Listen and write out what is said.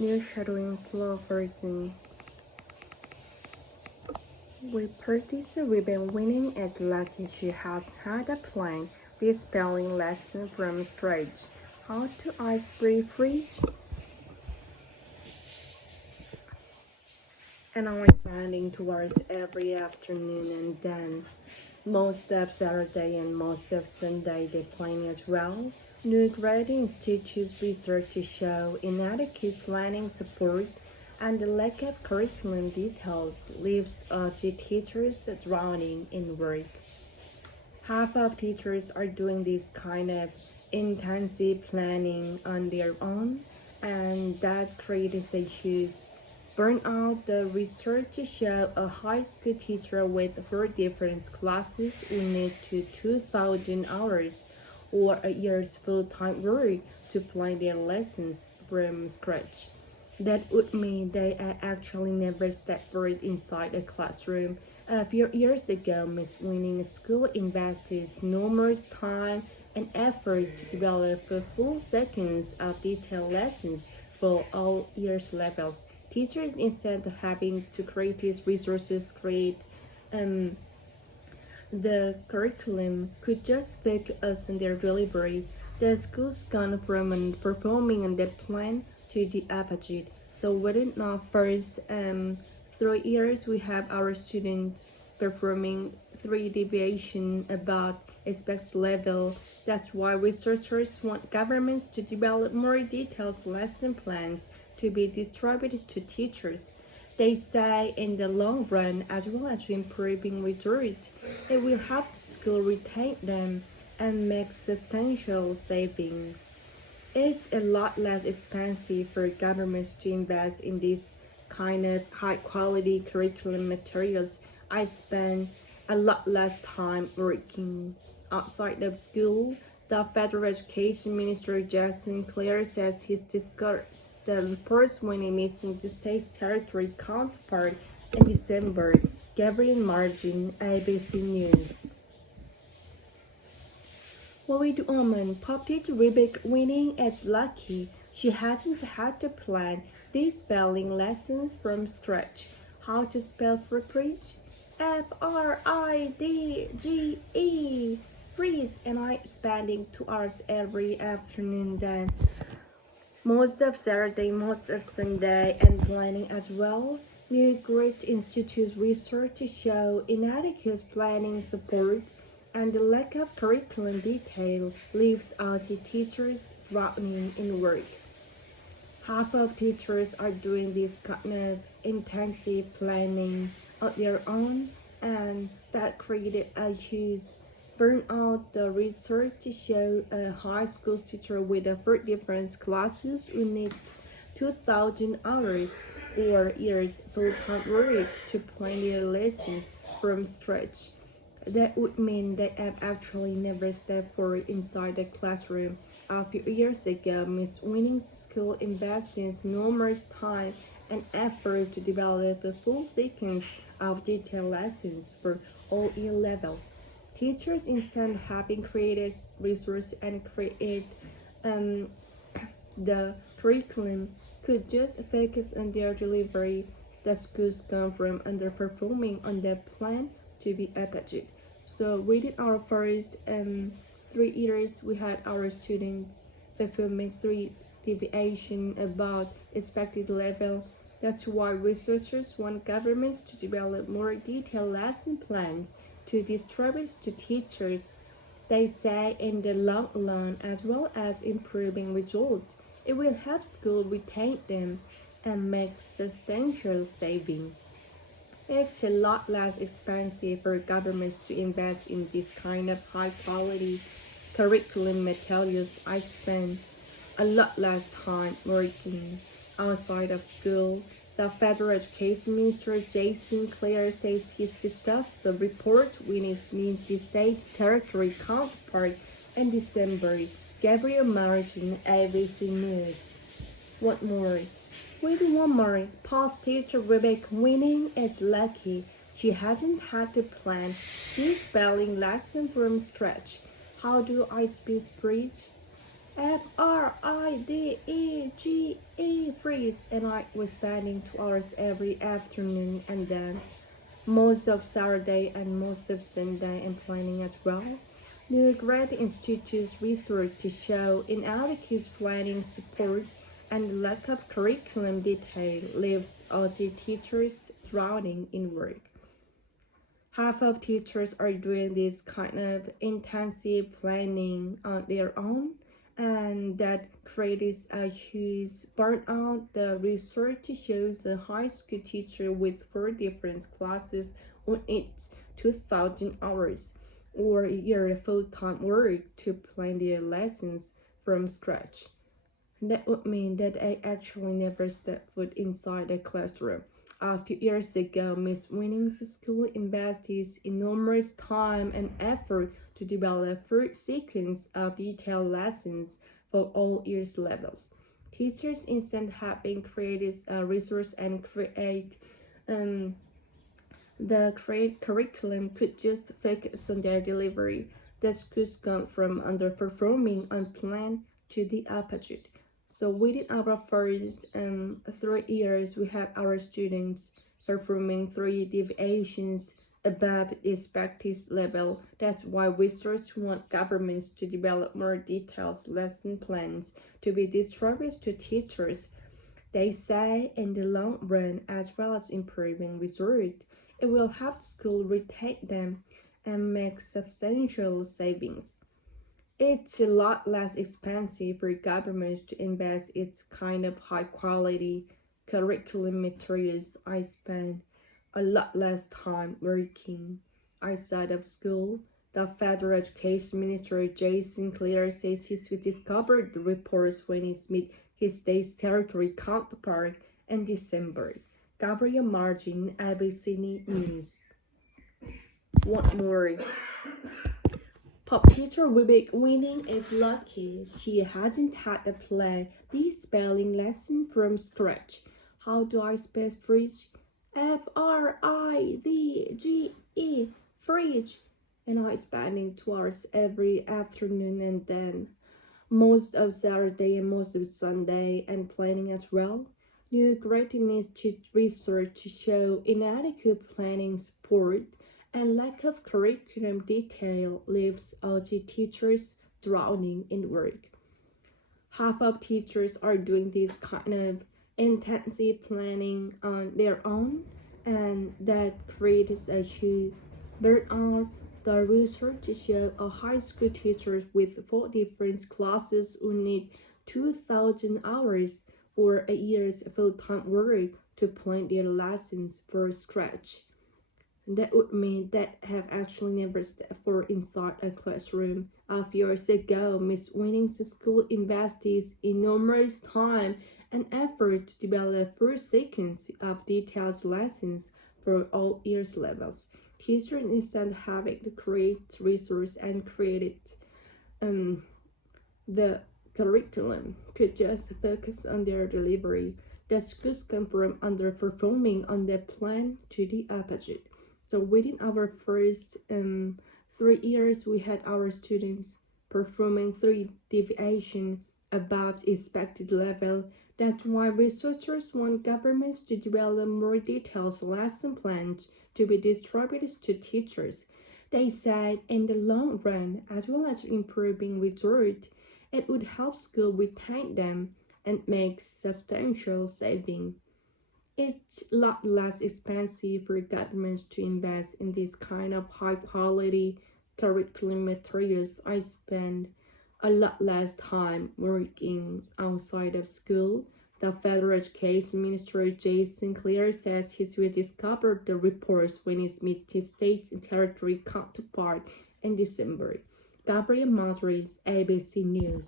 Shadowing slow version. With producer Ribbon winning as lucky, she has had a plan. This spelling lesson from scratch. How to ice freeze. And I'm spending towards every afternoon and then most of Saturday and most of Sunday they playing as well. New grading institutes research to show inadequate planning support and the lack of curriculum details leaves the teachers drowning in work. Half of teachers are doing this kind of intensive planning on their own, and that creates a huge burnout. The research shows a high school teacher with 4 different classes will need 2,000 hours or a year's full-time work to plan their lessons from scratch. That would mean they actually never stepped foot inside a classroom. A few years ago, Miss Winning's school invested enormous time and effort to develop a full sequence of detailed lessons for all years levels. Teachers, instead of having to create these resources, create the curriculum, could just focus on their delivery. The school's gone from performing on that plan to the opposite. So within our first 3 years, we have our students performing 3 deviation about expected level. That's why researchers want governments to develop more detailed lesson plans to be distributed to teachers. They say in the long run, as well as improving results, it will help the school retain them and make substantial savings. It's a lot less expensive for governments to invest in this kind of high quality curriculum materials. I spend a lot less time working outside of school. The Federal Education Minister Jason Clare says he's discussed the reports when he meets the state's territory counterpart in December. Gabriel Margin, ABC News. With woman Poppy Rebecca winning is lucky. She hasn't had to plan these spelling lessons from scratch. How to spell fridge? Fridge. Freeze, and I'm spending 2 hours every afternoon then. Most of Saturday, most of Sunday, and planning as well. New Great Institute research show inadequate planning support and the lack of curriculum detail leaves out the teachers drowning in work. Half of teachers are doing this kind of intensive planning on their own, and that created a huge burnout. The research shows a high school teacher with 4 different classes will need 2,000 hours or years full-time work to plan their lessons from scratch. That would mean they have actually never stepped forward inside the classroom. A few years ago, Miss Winning's school invested enormous time and effort to develop a full sequence of detailed lessons for all year levels. Teachers, instead of having created resources and create the curriculum, could just focus on their delivery. The schools gone from underperforming on their plan to be opposite. So within our first 3 years, we had our students performing 3 deviation about expected level. That's why researchers want governments to develop more detailed lesson plans to distribute to teachers. They say in the long run, as well as improving results, it will help schools retain them and make substantial savings. It's a lot less expensive for governments to invest in this kind of high quality curriculum materials. I spend a lot less time working outside of school. The Federal Education Minister Jason Clare says he's discussed the report with his state's territory counterpart in December. Gabriel Margin, ABC News. What more? With one more, past teacher Rebecca winning is lucky. She hasn't had to plan this spelling lesson from scratch. How do I spell bridge? FRIDEGE freeze, and I was spending 2 hours every afternoon and then most of Saturday and most of Sunday and planning as well. The Great Institute's research to show inadequate planning support and lack of curriculum detail leaves OT teachers drowning in work. Half of teachers are doing this kind of intensive planning on their own, and that creates a huge burnout. The research shows a high school teacher with 4 different classes on each 2,000 hours or a year full-time work to plan their lessons from scratch. That would mean that I actually never stepped foot inside a classroom. A few years ago, Miss Winning's school invested enormous time and effort to develop a full sequence of detailed lessons for all years levels. Teachers instead have been created a resource and create the curriculum could just focus on their delivery. The schools gone from underperforming on plan to the opposite. So within our first 3 years, we had our students performing 3 deviations above expected level. That's why researchers want governments to develop more detailed lesson plans to be distributed to teachers. They say in the long run, as well as improving results, it will help schools retain them and make substantial savings. It's a lot less expensive for governments to invest in kind of high quality curriculum materials. I spend a lot less time working outside of school. The Federal Education Minister Jason Clear says he will discover the reports when he meets his state's territory counterpart in December. Gabriel Margin, ABC News. One more. Pop teacher Rebecca Winning is lucky she hasn't had to plan this spelling lesson from scratch. How do I spell fridge? FRIDGE, fridge. And I spending 2 hours every afternoon and then most of Saturday and most of Sunday and planning as well. New Great Institute research to show inadequate planning support and lack of curriculum detail leaves OT teachers drowning in work. Half of teachers are doing this kind of intensive planning on their own, and that creates a huge burnout. The research shows a high school teachers with 4 different classes who need 2,000 hours or a year's full-time work to plan their lessons from scratch. That would mean that have actually never stepped foot inside a classroom. A few years ago, Miss Winning's school invested enormous time and effort to develop a full sequence of detailed lessons for all years levels. Teachers instead having to create resources and create the curriculum could just focus on their delivery. The schools come from underperforming on their plan to the opposite. So within our first 3 years, we had our students performing 3 deviations above expected level. That's why researchers want governments to develop more detailed lesson plans to be distributed to teachers. They said in the long run, as well as improving results, it would help schools retain them and make substantial savings. It's a lot less expensive for governments to invest in this kind of high-quality curriculum materials. I spend a lot less time working outside of school. The Federal Education Minister Jason Clear says he will discover the reports when he meets his state and territory counterpart in December. Gabriel Madrid, ABC News.